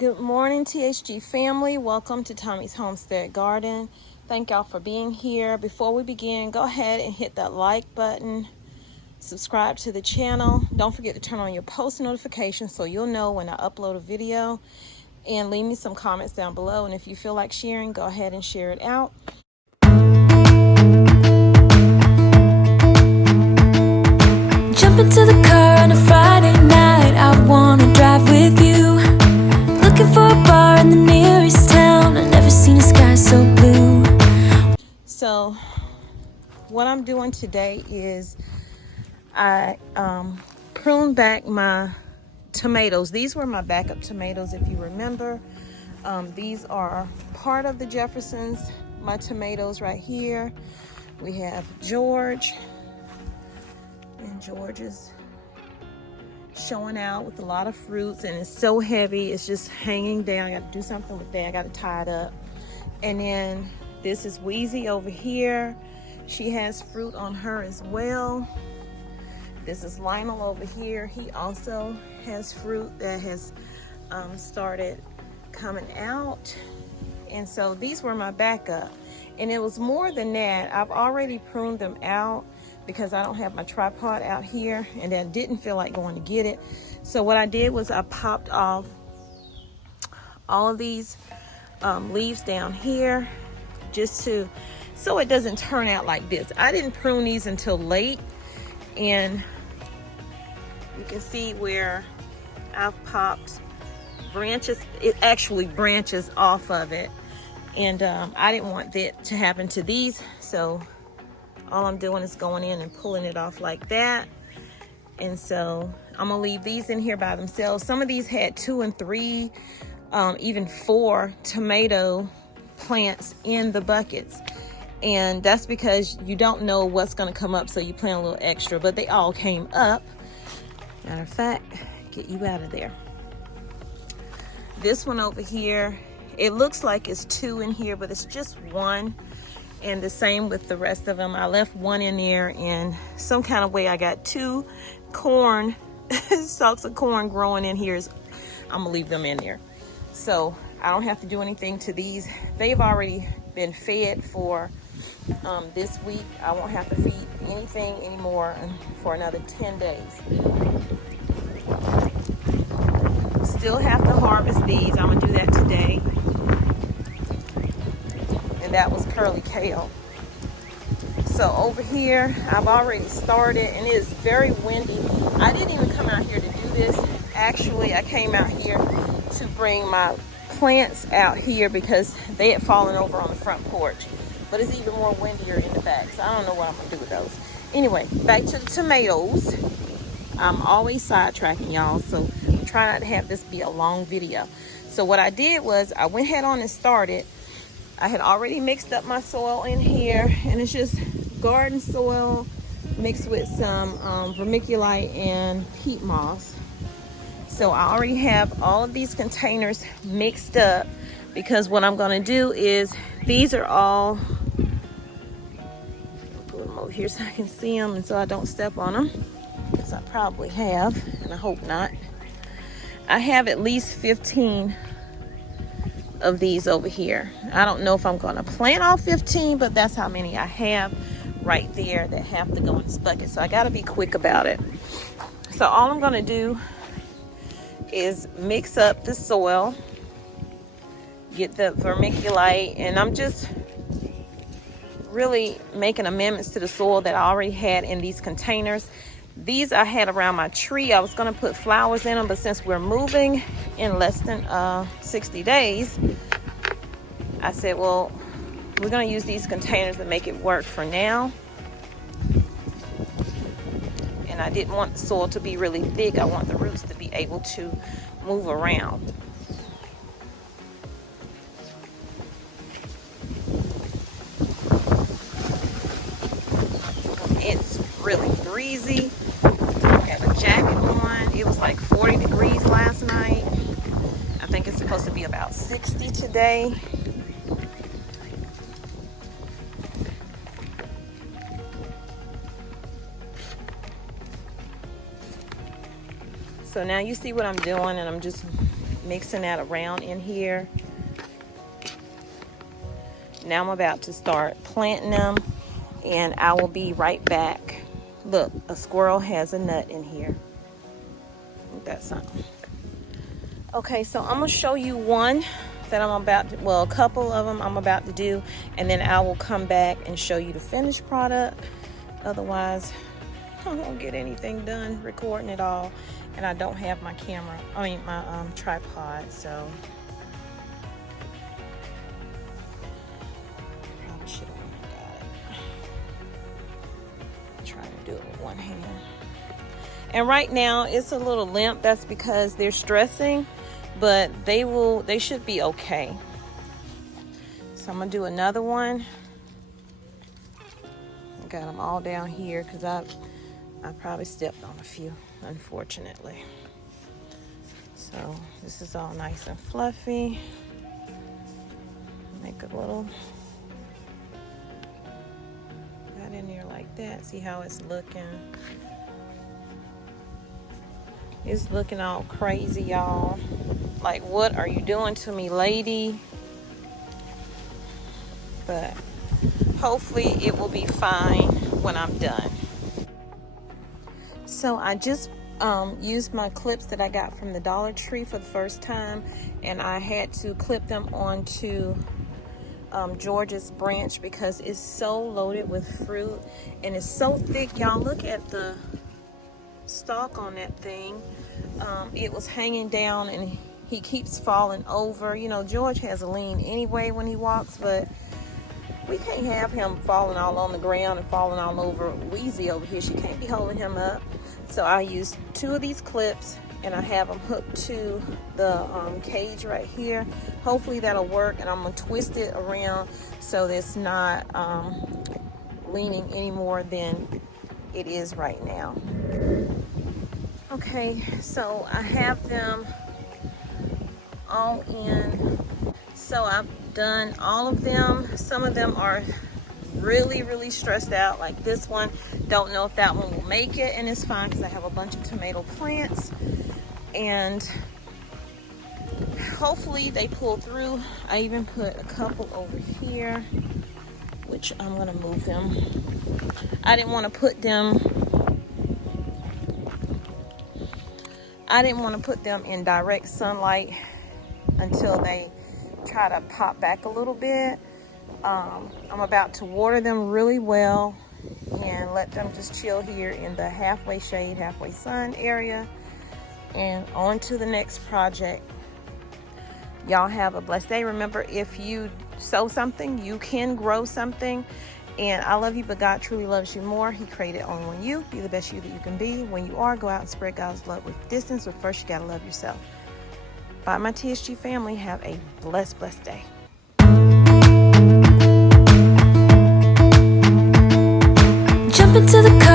Good morning, THG family. Welcome to Tommy's Homestead Garden. Thank y'all for being here. Before we begin, go ahead and hit that like button. Subscribe to the channel. Don't forget to turn on your post notifications so you'll know when I upload a video. And leave me some comments down below. And if you feel like sharing, go ahead and share it out. Jump into the car on a Friday night. I wanna drive with you. Looking for a bar in the nearest town. I've never seen a sky so blue. So what I'm doing today is I pruned back my tomatoes. These were my backup tomatoes, if you remember. These are part of the Jeffersons, my tomatoes right here. We have George, and George is showing out with a lot of fruits, and it's so heavy, it's just hanging down. I got to do something with that. I got to tie it up. And then this is Wheezy over here. She has fruit on her as well. This is Lionel over here. He also has fruit that has started coming out. And so these were my backup. And it was more than that. I've already pruned them out because I don't have my tripod out here, and I didn't feel like going to get it. So what I did was I popped off all of these leaves down here just so it doesn't turn out like this. I didn't prune these until late, and you can see where I've popped branches. It actually branches off of it, and I didn't want that to happen to these, so all I'm doing is going in and pulling it off like that. And so I'm gonna leave these in here by themselves. Some of these had 2 and 3, even 4 tomato plants in the buckets. And that's because you don't know what's gonna come up, so you plant a little extra, but they all came up. Matter of fact, get you out of there. This one over here, it looks like it's 2 in here, but it's just 1. And the same with the rest of them. I left 1 in there, and some kind of way I got 2 corn, stalks of corn growing in here. I'm gonna leave them in there. So I don't have to do anything to these. They've already been fed for this week. I won't have to feed anything anymore for another 10 days. Still have to harvest these. I'm gonna do that today. And that was curly kale. So over here, I've already started, and it is very windy. I didn't even come out here to do this. Actually, I came out here to bring my plants out here because they had fallen over on the front porch. But it's even more windier in the back, so I don't know what I'm gonna do with those. Anyway, back to the tomatoes. I'm always sidetracking y'all, so I'm trying not to have this be a long video. So what I did was I went ahead on and started. I had already mixed up my soil in here, and it's just garden soil mixed with some vermiculite and peat moss. So I already have all of these containers mixed up, because what I'm going to do is, these are all, I'll put them over here so I can see them and so I don't step on them, because I probably have, and I hope not. I have at least 15 of these over here. I don't know if I'm going to plant all 15, but that's how many I have right there that have to go in this bucket. So I got to be quick about it. So all I'm going to do is mix up the soil, get the vermiculite, and I'm just really making amendments to the soil that I already had in these containers. These I had around my tree. I was going to put flowers in them, but since we're moving in less than 60 days, I said, well, we're going to use these containers to make it work for now. And I didn't want the soil to be really thick. I want the roots to be able to move around. It's really breezy. I have a jacket on. It was like 40 degrees last night. I think it's supposed to be about 60 today. So now you see what I'm doing, and I'm just mixing that around in here. Now I'm about to start planting them, and I will be right back. Look, a squirrel has a nut in here. Ain't that something? Okay, so I'm gonna show you one that I'm about to, well, a couple of them I'm about to do, and then I will come back and show you the finished product. Otherwise, I won't get anything done recording it all, and I don't have my camera, my tripod, so probably should have went and got it. Trying to do it with one hand. And right now it's a little limp. That's because they're stressing, but they should be okay. So I'm gonna do another one. I got them all down here because I probably stepped on a few, unfortunately. So this is all nice and fluffy. Make a little got in there like that. See how it's looking? It's looking all crazy, y'all. Like, what are you doing to me, lady? But hopefully it will be fine when I'm done. So I just used my clips that I got from the Dollar Tree for the first time, and I had to clip them onto George's branch because it's so loaded with fruit and it's so thick. Y'all, look at the stalk on that thing. It was hanging down and he keeps falling over. You know, George has a lean anyway when he walks, but we can't have him falling all on the ground and falling all over. Wheezy over here, she can't be holding him up. So I used 2 of these clips and I have them hooked to the cage right here. Hopefully that'll work, and I'm gonna twist it around so that it's not leaning any more than it is right now. Okay, so I have them all in. So I've done all of them. Some of them are really stressed out, like this one. Don't know if that one will make it, and it's fine because I have a bunch of tomato plants, and hopefully they pull through. I even put a couple over here, which I'm gonna move them. I didn't want to put them in direct sunlight until they try to pop back a little bit. I'm about to water them really well and let them just chill here in the halfway shade, halfway sun area, and on to the next project. Y'all have a blessed day. Remember, if you sow something, you can grow something. And I love you, but God truly loves you more. He created only one you. Be the best you that you can be. When you are, go out and spread God's love with distance, but first you gotta love yourself. Bye, my TSG family. Have a blessed day. Jump into the car.